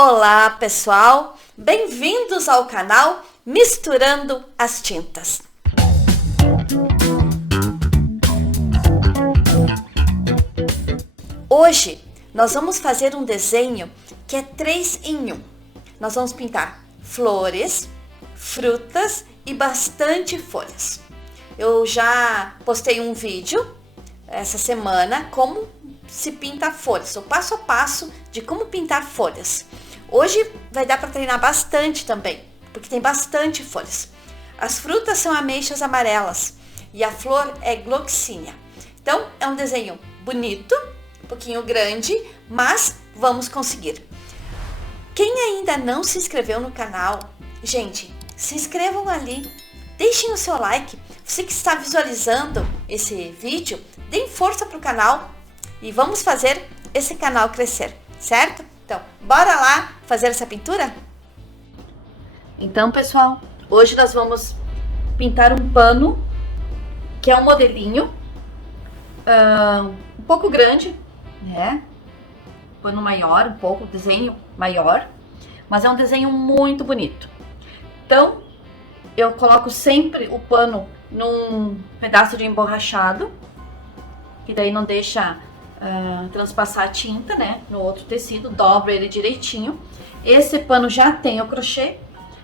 Olá, pessoal! Bem-vindos ao canal Misturando as Tintas. Hoje nós vamos fazer um desenho que é 3 em 1. Nós vamos pintar flores, frutas e bastante folhas. Eu já postei um vídeo essa semana como se pinta folhas, o passo a passo de como pintar folhas. Hoje vai dar para treinar bastante também, porque tem bastante folhas. As frutas são ameixas amarelas e a flor é gloxínia. Então é um desenho bonito, um pouquinho grande, mas vamos conseguir. Quem ainda não se inscreveu no canal, gente, se inscrevam ali, deixem o seu like. Você que está visualizando esse vídeo, deem força para o canal e vamos fazer esse canal crescer, certo? Então, bora lá fazer essa pintura? Então, pessoal, hoje nós vamos pintar um pano, que é um modelinho, um pouco grande, né? Pano maior, um pouco, desenho maior, mas é um desenho muito bonito. Então, eu coloco sempre o pano num pedaço de emborrachado, que daí não deixa transpassar a tinta, né, no outro tecido, dobro ele direitinho. Esse pano já tem o crochê,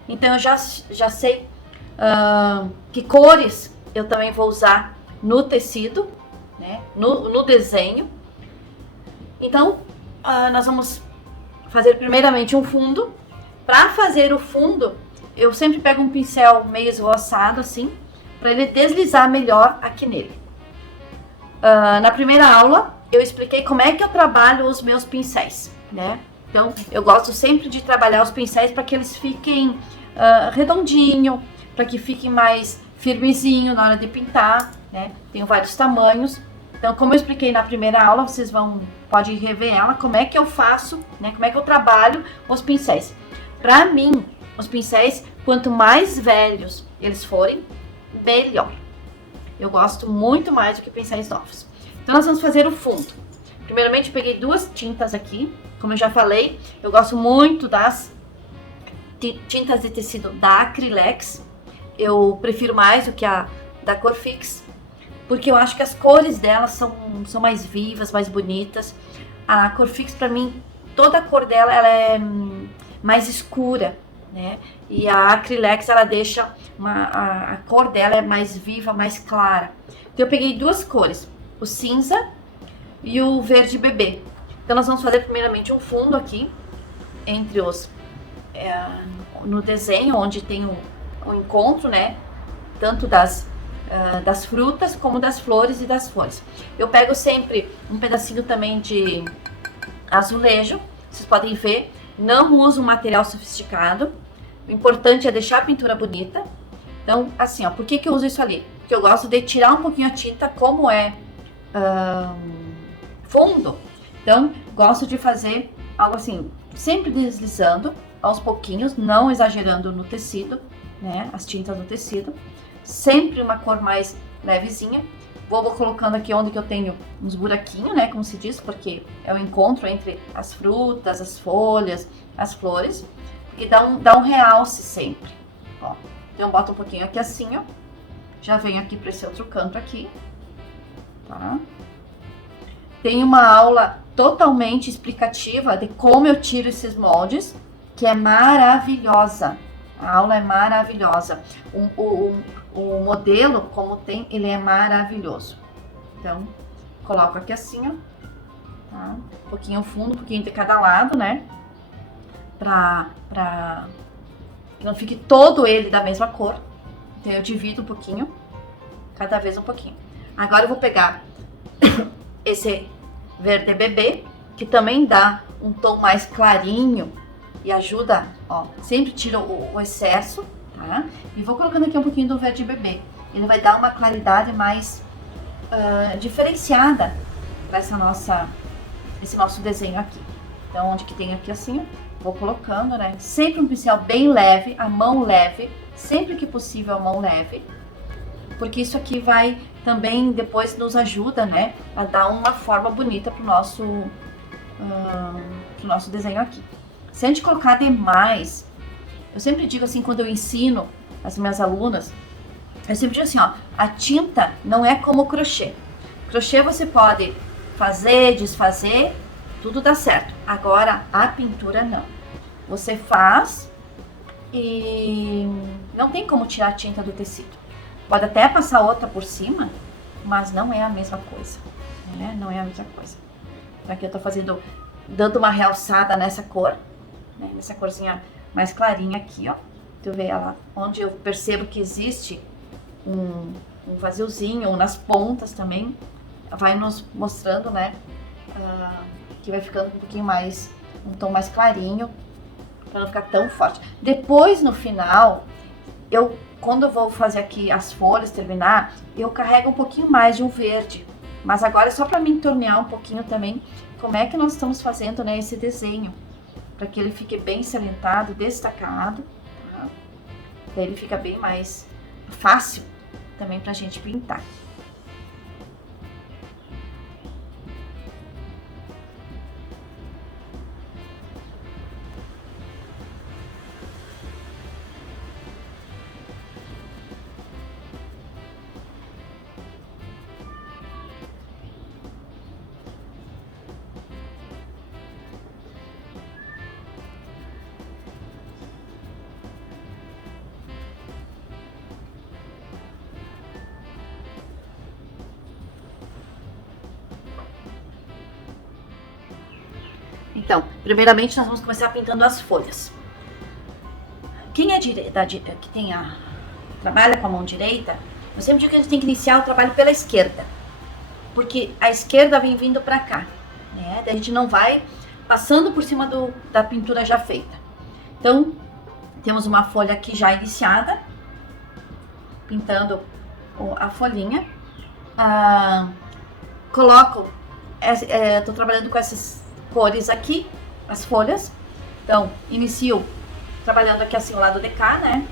então eu já sei que cores eu também vou usar no tecido, né, no desenho. Então, nós vamos fazer primeiramente um fundo. Para fazer o fundo, eu sempre pego um pincel meio esvoaçado assim, para ele deslizar melhor aqui nele. Na primeira aula, eu expliquei como é que eu trabalho os meus pincéis, né? Então, eu gosto sempre de trabalhar os pincéis para que eles fiquem redondinho, para que fiquem mais firmezinho na hora de pintar, né? Tenho vários tamanhos. Então, como eu expliquei na primeira aula, vocês podem rever ela, como é que eu faço, né? Como é que eu trabalho os pincéis. Para mim, os pincéis, quanto mais velhos eles forem, melhor. Eu gosto muito mais do que pincéis novos. Então, nós vamos fazer o fundo. Primeiramente, eu peguei 2 tintas aqui. Como eu já falei, eu gosto muito das tintas de tecido da Acrylex. Eu prefiro mais do que a da Corfix, porque eu acho que as cores delas são mais vivas, mais bonitas. A Corfix, para mim, toda a cor dela ela é mais escura, né? E a Acrylex, ela deixa a cor dela é mais viva, mais clara. Então, eu peguei 2 cores, o cinza e o verde bebê. Então, nós vamos fazer primeiramente um fundo aqui, entre no desenho, onde tem o encontro, né? Tanto das frutas, como das flores e das folhas. Eu pego sempre um pedacinho também de azulejo, vocês podem ver, não uso um material sofisticado. O importante é deixar a pintura bonita. Então, assim, ó, por que eu uso isso ali? Porque eu gosto de tirar um pouquinho a tinta, como é fundo. Então, gosto de fazer algo assim, sempre deslizando aos pouquinhos, não exagerando no tecido, né? As tintas no tecido. Sempre uma cor mais levezinha. Vou colocando aqui onde que eu tenho uns buraquinhos, né? Como se diz, porque é o encontro entre as frutas, as folhas, as flores. E dá um realce sempre. Ó, então, eu boto um pouquinho aqui assim, ó. Já venho aqui para esse outro canto aqui. Tá? Tem uma aula totalmente explicativa de como eu tiro esses moldes, que é maravilhosa. A aula é maravilhosa. O modelo, como tem, ele é maravilhoso. Então, coloco aqui assim, ó. Tá? Um pouquinho fundo, um pouquinho de cada lado, né? Pra que não fique todo ele da mesma cor. Então, eu divido um pouquinho, cada vez um pouquinho. Agora eu vou pegar esse verde bebê, que também dá um tom mais clarinho e ajuda, ó, sempre tira o excesso, tá? E vou colocando aqui um pouquinho do verde bebê. Ele vai dar uma claridade mais diferenciada para esse nosso desenho aqui. Então, onde que tem aqui assim, ó, vou colocando, né? Sempre um pincel bem leve, a mão leve, sempre que possível a mão leve, porque isso aqui vai também depois nos ajuda, né, a dar uma forma bonita pro nosso desenho aqui. Se a gente colocar demais, eu sempre digo assim, quando eu ensino as minhas alunas, eu sempre digo assim, ó, a tinta não é como o crochê. Crochê você pode fazer, desfazer, tudo dá certo. Agora, a pintura não. Você faz e não tem como tirar a tinta do tecido. Pode até passar outra por cima, mas não é a mesma coisa, né? Não é a mesma coisa. Aqui eu tô fazendo, dando uma realçada nessa cor, né? Nessa corzinha mais clarinha aqui, ó. Tu vê ela, onde eu percebo que existe um vaziozinho, ou nas pontas também, vai nos mostrando, né, que vai ficando um pouquinho mais, um tom mais clarinho, para não ficar tão forte. Depois, no final, quando eu vou fazer aqui as folhas, terminar, eu carrego um pouquinho mais de um verde, mas agora é só para me tornear um pouquinho também como é que nós estamos fazendo, né, esse desenho, para que ele fique bem salientado, destacado, tá? Daí ele fica bem mais fácil também pra gente pintar. Então, primeiramente nós vamos começar pintando as folhas. Quem é que trabalha com a mão direita, eu sempre digo que a gente tem que iniciar o trabalho pela esquerda, porque a esquerda vem vindo para cá, né? Daí a gente não vai passando por cima da pintura já feita. Então, temos uma folha aqui já iniciada, pintando a folhinha. Coloco, estou trabalhando com essas cores aqui, as folhas. Então, inicio trabalhando aqui assim o lado de cá, né?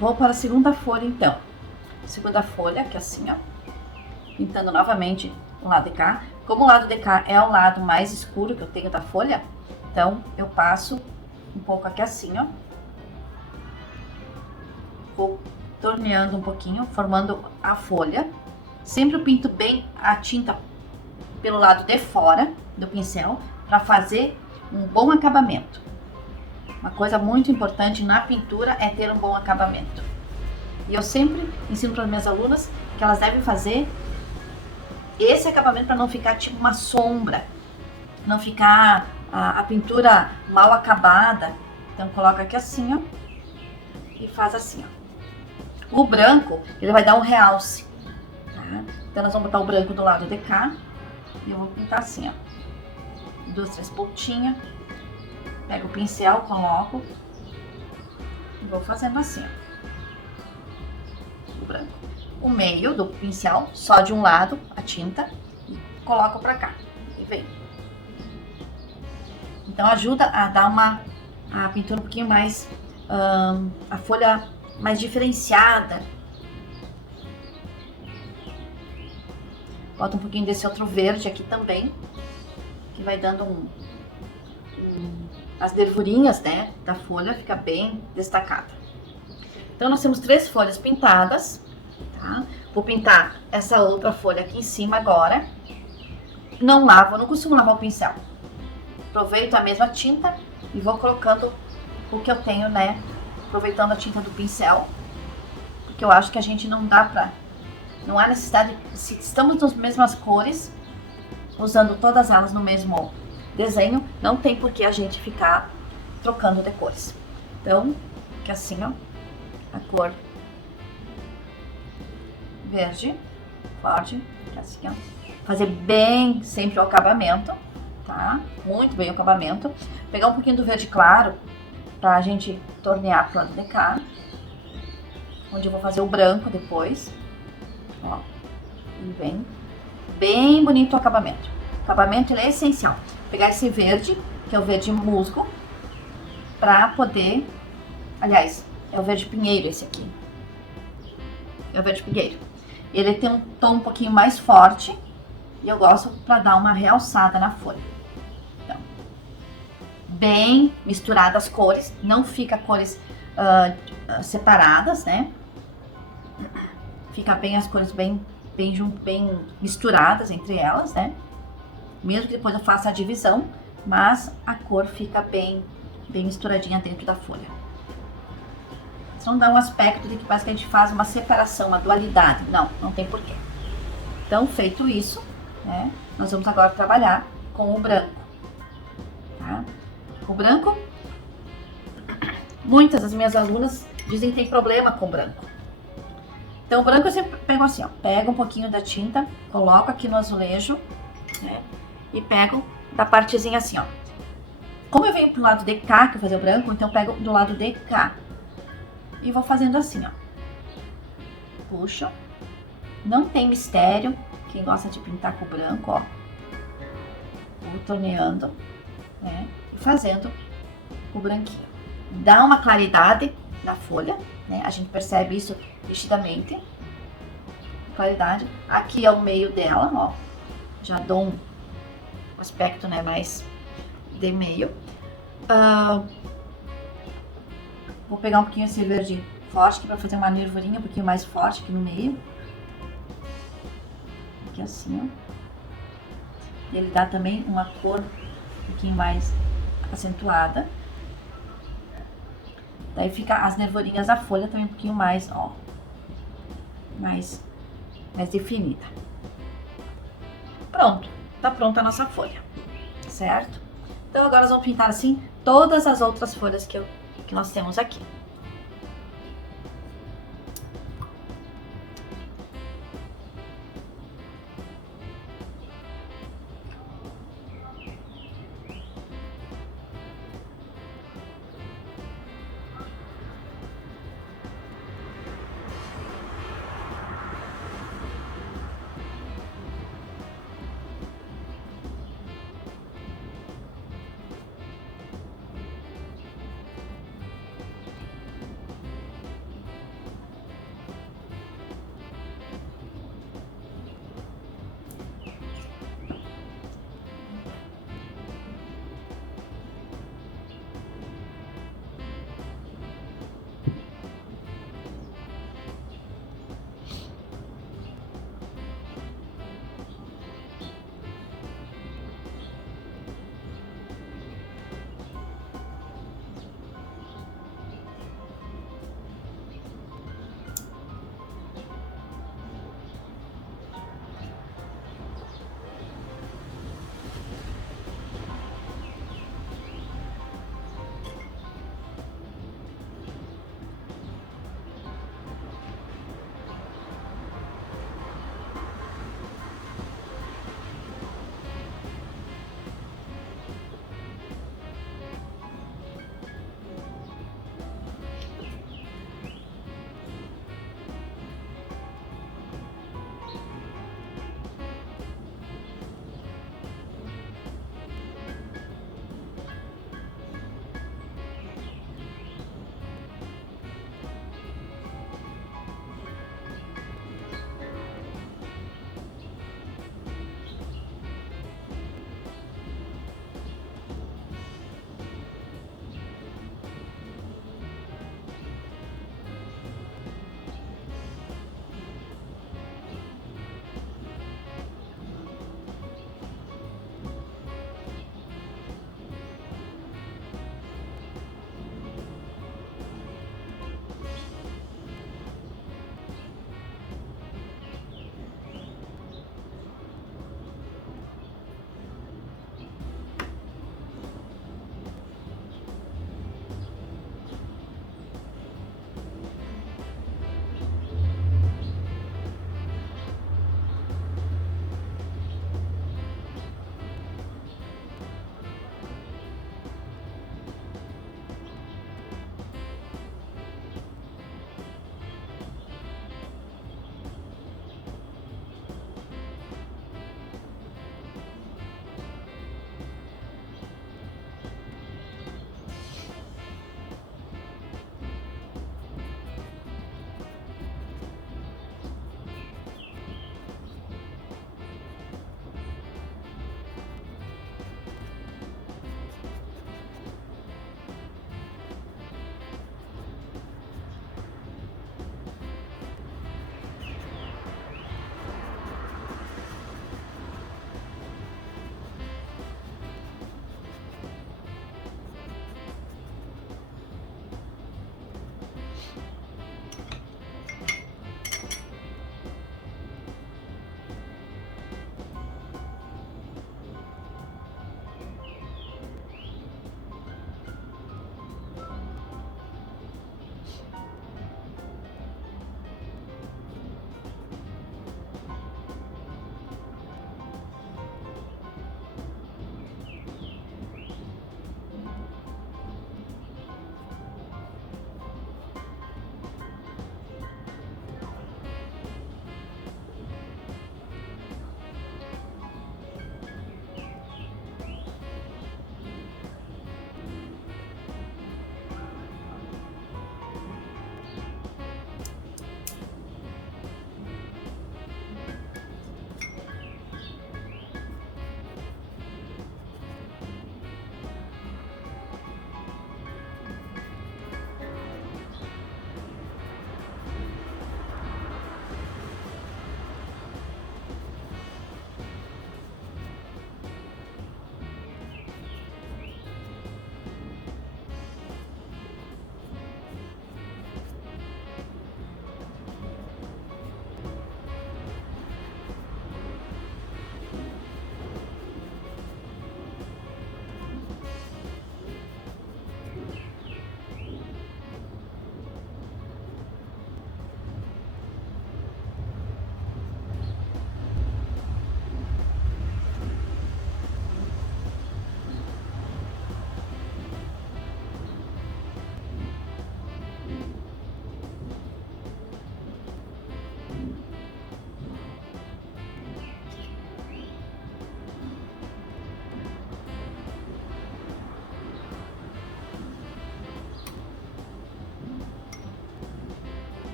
Vou para a segunda folha, então. Segunda folha, que é assim, ó. Pintando novamente o lado de cá. Como o lado de cá é o lado mais escuro que eu tenho da folha, então eu passo um pouco aqui assim, ó. Vou torneando um pouquinho, formando a folha. Sempre eu pinto bem a tinta pelo lado de fora do pincel, para fazer um bom acabamento. Uma coisa muito importante na pintura é ter um bom acabamento. E eu sempre ensino para as minhas alunas que elas devem fazer esse acabamento para não ficar tipo uma sombra, não ficar a pintura mal acabada. Então coloca aqui assim, ó, e faz assim, ó. O branco, ele vai dar um realce, tá? Então nós vamos botar o branco do lado de cá e eu vou pintar assim, ó, 2, 3 pontinhas. Pego o pincel, coloco e vou fazendo assim, ó, o branco. O meio do pincel, só de um lado, a tinta, e coloco pra cá e vem. Então ajuda a dar a pintura um pouquinho mais, a folha mais diferenciada. Bota um pouquinho desse outro verde aqui também, que vai dando as nervurinhas, né, da folha fica bem destacada. Então nós temos 3 folhas pintadas, tá? Vou pintar essa outra folha aqui em cima agora. Não lavo, não costumo lavar o pincel. Aproveito a mesma tinta e vou colocando o que eu tenho, né, aproveitando a tinta do pincel, porque eu acho que a gente não há necessidade, se estamos nas mesmas cores, usando todas elas no mesmo desenho, não tem por que a gente ficar trocando de cores. Então, que assim, ó, a cor verde, forte, que assim, ó. Fazer bem sempre o acabamento, tá? Muito bem o acabamento. Pegar um pouquinho do verde claro, pra gente tornear pro lado de cá, onde eu vou fazer o branco depois, ó, e vem bem bonito o acabamento. O acabamento, ele é essencial. Pegar esse verde, que é o verde musgo, pra poder... Aliás, é o verde pinheiro esse aqui. É o verde pinheiro. Ele tem um tom um pouquinho mais forte e eu gosto pra dar uma realçada na folha. Então, bem misturadas as cores, não fica cores separadas, né? Fica bem as cores bem misturadas entre elas, né? Mesmo que depois eu faça a divisão, mas a cor fica bem misturadinha dentro da folha. Isso não dá um aspecto de que parece que a gente faz uma separação, uma dualidade. Não tem porquê. Então, feito isso, né, nós vamos agora trabalhar com o branco. Tá? O branco, muitas das minhas alunas dizem que tem problema com o branco. Então, o branco eu sempre pego assim, ó, pego um pouquinho da tinta, coloco aqui no azulejo, né? E pego da partezinha assim, ó. Como eu venho pro lado de cá, que eu vou fazer o branco, então eu pego do lado de cá. E vou fazendo assim, ó. Puxo. Não tem mistério. Quem gosta de pintar com branco, ó. Vou torneando, né? E fazendo o branquinho. Dá uma claridade na folha, né? A gente percebe isso nitidamente. Claridade. Aqui é o meio dela, ó. Já dou um aspecto, né, mais de meio. Vou pegar um pouquinho esse verde forte aqui para fazer uma nervurinha um pouquinho mais forte aqui no meio. Aqui assim, ó. Ele dá também uma cor um pouquinho mais acentuada. Daí fica as nervurinhas da folha também um pouquinho mais, ó, mais definida. Pronto, tá pronta a nossa folha, certo? Então agora nós vamos pintar assim todas as outras folhas que nós temos aqui.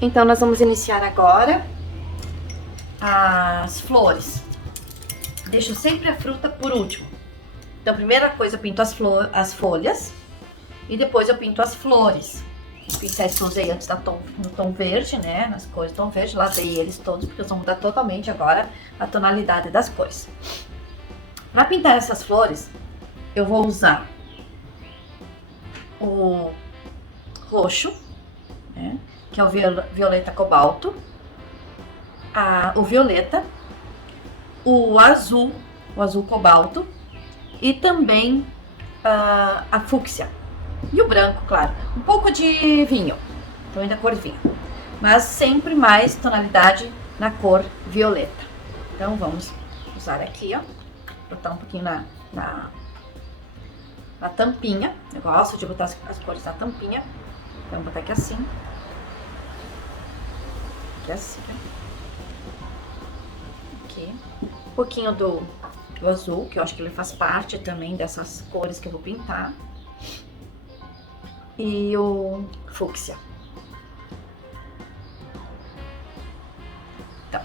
Então, nós vamos iniciar agora as flores. Deixo sempre a fruta por último. Então, primeira coisa, eu pinto as folhas e depois eu pinto as flores. Os pincéis que eu usei antes no tom verde, né? Nas cores do tom verde, lavei eles todos, porque eu vou mudar totalmente agora a tonalidade das cores. Para pintar essas flores, eu vou usar o roxo, né? Que é o violeta cobalto, o violeta, o azul cobalto e também a fúcsia. E o branco, claro. Um pouco de vinho, também da cor vinho. Mas sempre mais tonalidade na cor violeta. Então vamos usar aqui, ó. Botar um pouquinho na tampinha. Eu gosto de botar as cores na tampinha. Então vou botar aqui assim. Aqui assim, né? Aqui. Um pouquinho do azul, que eu acho que ele faz parte também dessas cores que eu vou pintar. E o fúcsia. Então,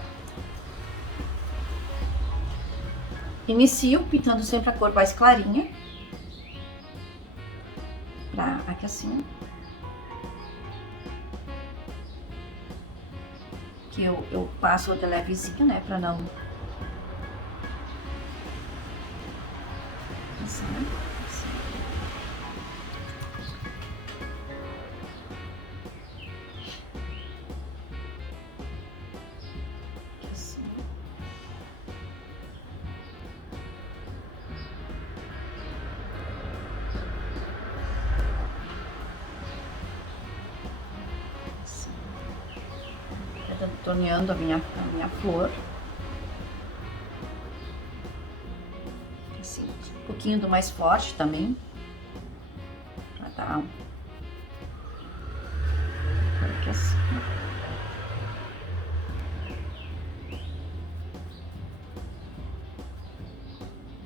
inicio pintando sempre a cor mais clarinha. Aqui assim. Que eu passo de levezinho, né, pra não... Assim, assim. Assim. Assim. Torneando a minha flor. Assim, um pouquinho do mais forte também. Pra dar um... Aqui assim.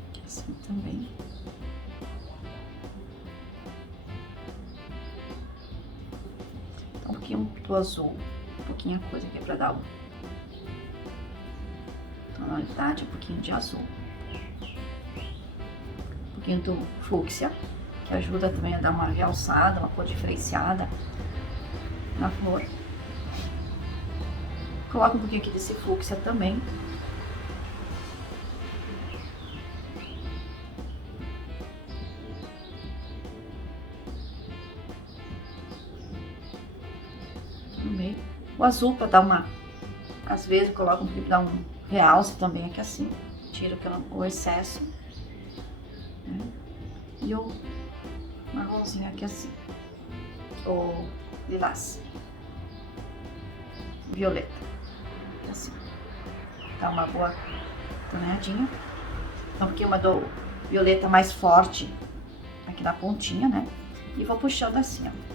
Aqui assim também. Então, um pouquinho do azul. Um pouquinho a coisa aqui pra dar uma tonalidade, um pouquinho de azul. Um pouquinho do fúcsia, que ajuda também a dar uma realçada, uma cor diferenciada na flor. Coloco um pouquinho aqui desse fúcsia também. No meio. O azul para dar uma... Às vezes eu coloco um pouquinho para dar um realce também aqui assim. Tiro o excesso. Né? E o marronzinho aqui assim. O lilás. Violeta. Assim. Dá uma boa torneadinha. Então, porque uma do violeta mais forte aqui na pontinha, né? E vou puxando assim, ó.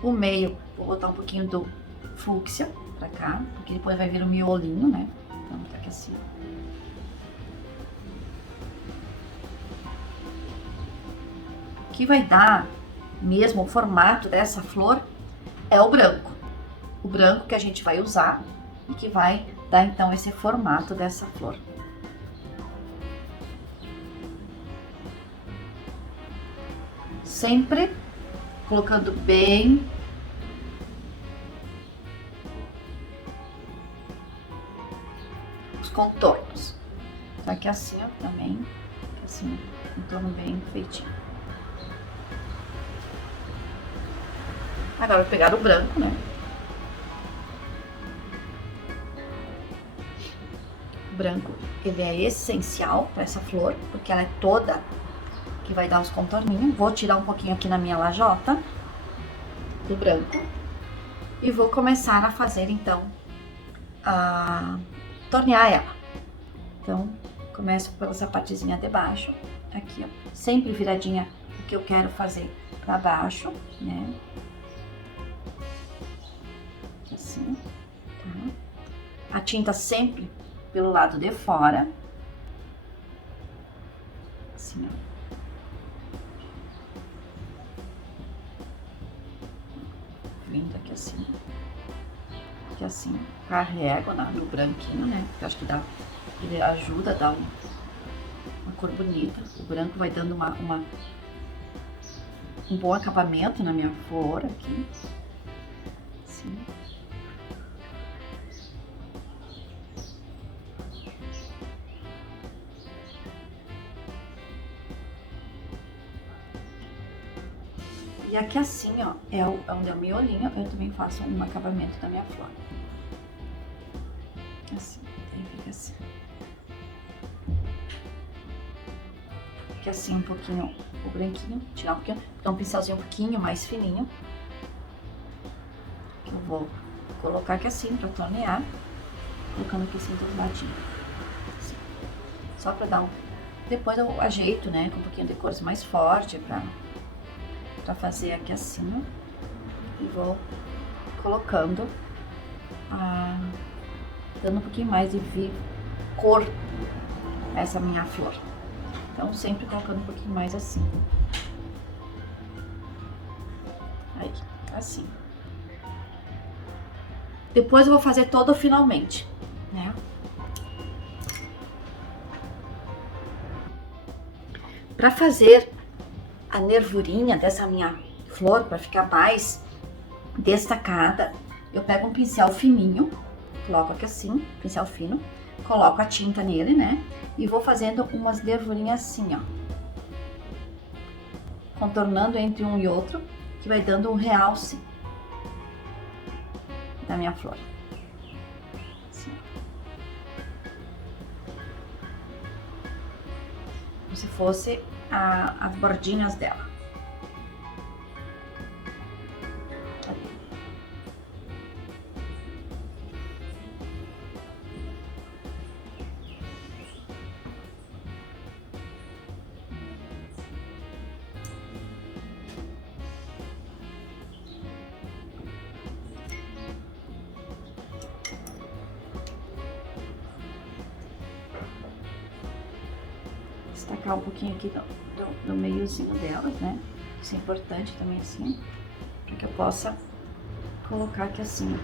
O meio, vou botar um pouquinho do fúcsia pra cá, porque depois vai vir o miolinho, né? Então, tá aqui assim. O que vai dar mesmo o formato dessa flor é o branco. O branco que a gente vai usar e que vai dar então esse formato dessa flor. Sempre colocando bem os contornos. Então aqui assim, ó, também, assim, contorno bem feitinho. Agora eu vou pegar o branco, né? O branco, ele é essencial para essa flor, porque ela é toda que vai dar os contorninhos. Vou tirar um pouquinho aqui na minha lajota do branco e vou começar a fazer então tornear ela. Então começo pela essa partezinha de baixo aqui, ó, sempre viradinha o que eu quero fazer para baixo, né? Assim, tá? A tinta sempre pelo lado de fora, assim, ó. vindo aqui assim. Aqui assim, carrego no branquinho, né? Porque eu acho que ele ajuda a dar uma cor bonita. O branco vai dando um bom acabamento na minha flor aqui. Assim. E aqui assim, ó, é onde é o miolinho, eu também faço um acabamento da minha flor. Assim, aí fica assim. Aqui assim um pouquinho o branquinho, tirar um pouquinho, então um pincelzinho um pouquinho mais fininho. Que eu vou colocar aqui assim pra tornear, colocando aqui assim dos ladinhos. Assim. Só pra dar Depois eu ajeito, né, com um pouquinho de cores mais forte pra fazer aqui assim, ó, e vou colocando, dando um pouquinho mais de cor a essa minha flor. Então sempre colocando um pouquinho mais assim. Aí, assim. Depois eu vou fazer todo finalmente, né? Pra fazer a nervurinha dessa minha flor, para ficar mais destacada, eu pego um pincel fininho, coloco aqui assim, pincel fino, coloco a tinta nele, né? E vou fazendo umas nervurinhas assim, ó. Contornando entre um e outro, que vai dando um realce da minha flor. Assim. Como se fosse as bordinhas dela. Destacar um pouquinho aqui do meiozinho delas, né? Isso é importante também assim, para que eu possa colocar aqui assim.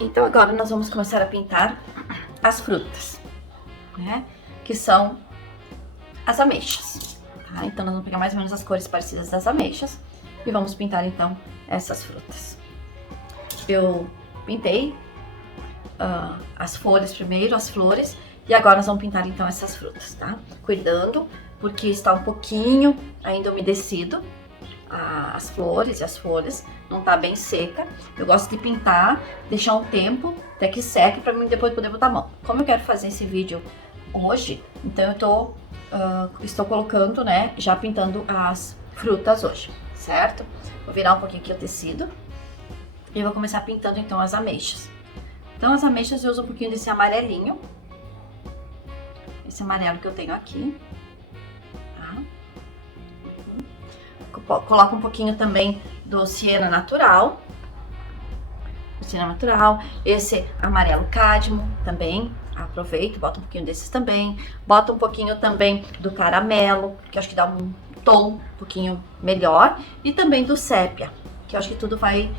Então agora nós vamos começar a pintar as frutas, né? Que são as ameixas, tá? Então nós vamos pegar mais ou menos as cores parecidas das ameixas e vamos pintar então essas frutas. Eu pintei as folhas primeiro, as flores, e agora nós vamos pintar então essas frutas, tá? Cuidando, porque está um pouquinho ainda umedecido as flores e as folhas, não tá bem seca. Eu gosto de pintar, deixar um tempo até que seque para mim depois poder botar a mão. Como eu quero fazer esse vídeo hoje, então eu estou colocando, né, já pintando as frutas hoje, certo? Vou virar um pouquinho aqui o tecido e vou começar pintando então as ameixas. Então as ameixas eu uso um pouquinho desse amarelinho, esse amarelo que eu tenho aqui, tá? Coloco um pouquinho também do siena natural, esse amarelo cádmio também, aproveito, boto um pouquinho desses também, boto um pouquinho também do caramelo, que eu acho que dá um tom um pouquinho melhor, e também do sépia, que eu acho que tudo vai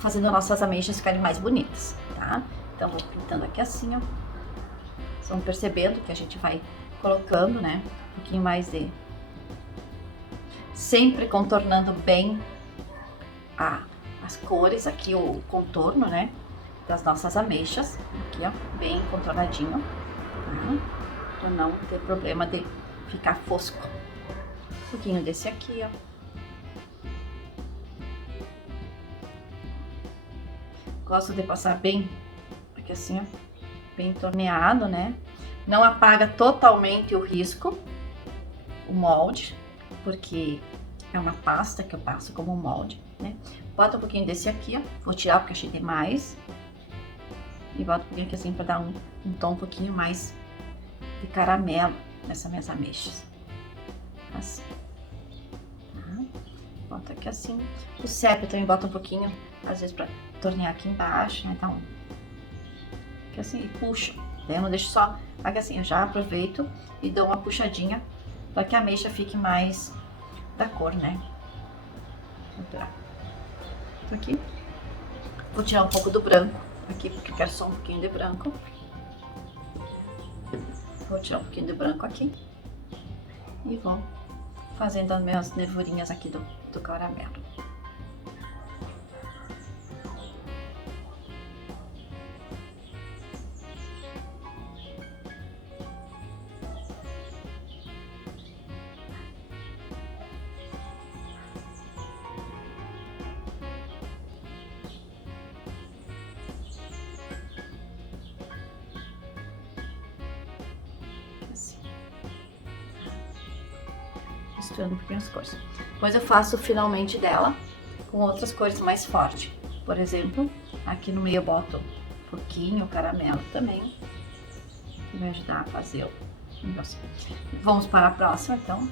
fazendo as nossas ameixas ficarem mais bonitas, tá? Então vou pintando aqui assim, ó. Vocês vão percebendo que a gente vai colocando, né, um pouquinho mais de... Sempre contornando bem as cores aqui, o contorno, né, das nossas ameixas, aqui ó, bem contornadinho, tá? Pra não ter problema de ficar fosco. Um pouquinho desse aqui, ó. Gosto de passar bem, aqui assim, ó, bem torneado, né? Não apaga totalmente o risco, o molde, porque é uma pasta que eu passo como molde, né? Bota um pouquinho desse aqui, ó. Vou tirar porque achei demais. E bota um pouquinho aqui assim pra dar um tom um pouquinho mais de caramelo nessas minhas ameixas. Assim. Tá? Bota aqui assim. O sépia também bota um pouquinho, às vezes pra tornear aqui embaixo, né? Então, aqui assim, e puxa. Daí eu não deixo só aqui assim, eu já aproveito e dou uma puxadinha para que a ameixa fique mais da cor, né? Natural. Então aqui, vou tirar um pouco do branco aqui, porque eu quero só um pouquinho de branco. Vou tirar um pouquinho de branco aqui e vou fazendo as minhas nervurinhas aqui do caramelo. Misturando um pouquinho as cores. Depois eu faço finalmente dela com outras cores mais fortes. Por exemplo, aqui no meio eu boto um pouquinho caramelo também, que vai ajudar a fazer o negócio. Vamos para a próxima, então.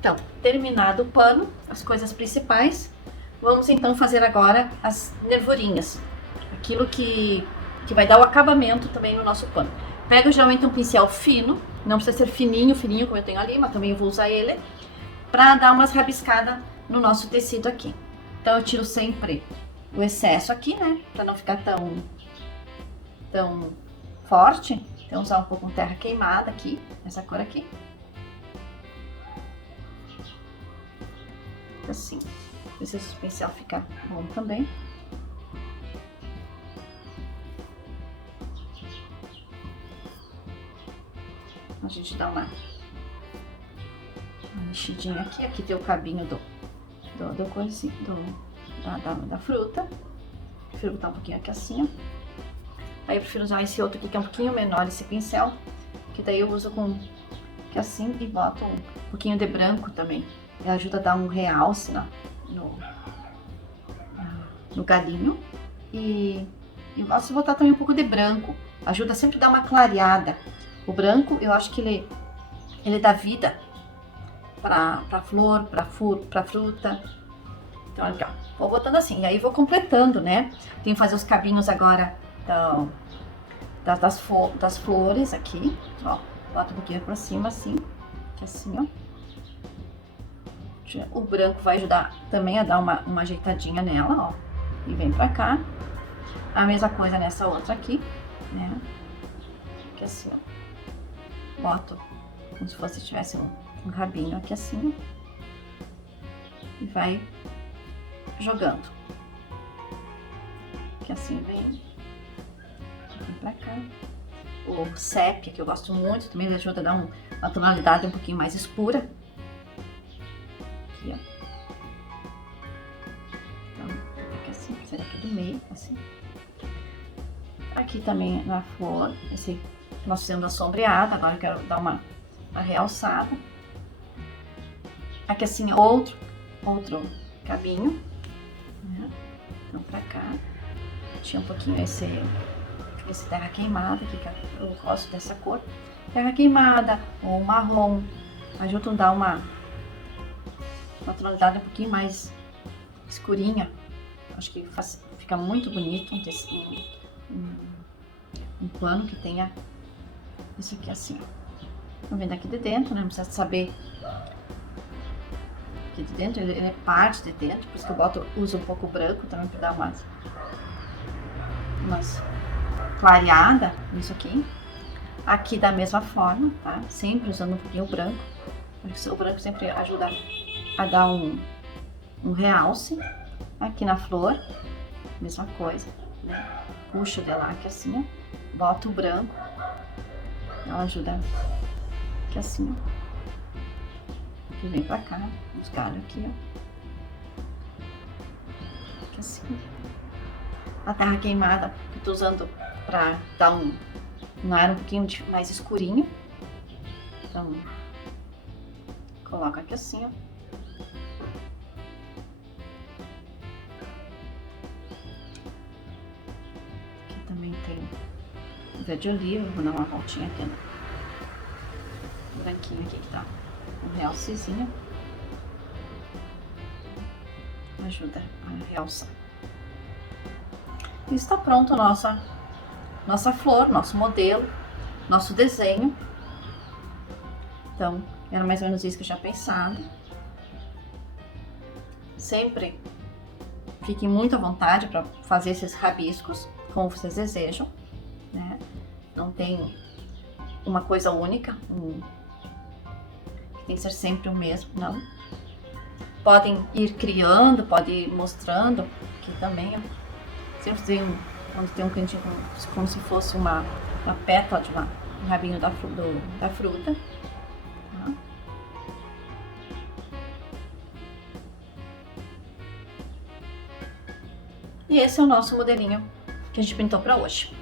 Então, terminado o pano, as coisas principais, vamos então fazer agora as nervurinhas. Aquilo que vai dar o acabamento também no nosso pano. Pego geralmente um pincel fino, não precisa ser fininho, fininho como eu tenho ali, mas também eu vou usar ele, para dar umas rabiscadas no nosso tecido aqui. Então eu tiro sempre o excesso aqui, né, para não ficar tão forte. Então usar um pouco de terra queimada aqui, essa cor aqui. Assim, precisa o pincel ficar bom também. A gente dá uma mexidinha aqui. Aqui tem o cabinho da fruta. Prefiro botar um pouquinho aqui assim, ó. Aí eu prefiro usar esse outro aqui que é um pouquinho menor, esse pincel, que daí eu uso com aqui assim e boto um pouquinho de branco também. Ele ajuda a dar um realce no galinho. E eu gosto de botar também um pouco de branco, ajuda sempre a dar uma clareada. O branco, eu acho que ele dá vida pra flor, pra fruta. Então, aqui, ó, vou botando assim, e aí vou completando, né? Tenho que fazer os cabinhos agora das flores aqui, ó. Boto um pouquinho pra cima, assim, ó. O branco vai ajudar também a dar uma ajeitadinha nela, ó. E vem pra cá. A mesma coisa nessa outra aqui, né? Que assim, ó. Boto como se fosse tivesse um rabinho aqui assim, ó. E vai jogando. Que assim vem pra cá. O sépia, que eu gosto muito, também ajuda a dar uma tonalidade um pouquinho mais escura. Aqui, ó. Então, aqui assim, sai daqui do meio, assim. Aqui também na flor, esse nós fizemos a sombreada, agora eu quero dar uma realçada. Aqui assim, outro cabinho, né? Então pra cá, tinha um pouquinho esse terra queimada, que eu gosto dessa cor. Terra queimada ou marrom, ajuda a dar uma tonalidade um pouquinho mais escurinha. Acho que fica muito bonito um plano que tenha isso aqui assim, ó. Vamos vendo aqui de dentro, né? Não precisa saber aqui de dentro, ele é parte de dentro, por isso que eu uso um pouco branco também para dar umas clareada nisso aqui. Aqui da mesma forma, tá? Sempre usando um pouquinho o branco, porque o branco sempre ajuda a dar um realce. Aqui na flor, mesma coisa, né? Puxo de lá aqui assim, ó. Boto o branco, ela ajuda aqui assim, ó. Aqui vem pra cá, os galhos aqui, ó. Aqui assim. A terra queimada que eu tô usando pra dar um ar um pouquinho mais escurinho. Então, coloco aqui assim, ó. Aqui também tem verde oliva, vou dar uma voltinha aqui no branquinho aqui que tá um realcezinho. Ajuda a realçar. E está pronto nossa flor, nosso modelo, nosso desenho. Então, era mais ou menos isso que eu tinha pensado. Sempre fiquem muito à vontade para fazer esses rabiscos como vocês desejam, né? Não tem uma coisa única, que tem que ser sempre o mesmo, não. Podem ir criando, podem ir mostrando, que também eu sempre tenho, quando tem um cantinho como se fosse uma pétala de um rabinho da fruta. Tá? E esse é o nosso modelinho que a gente pintou para hoje.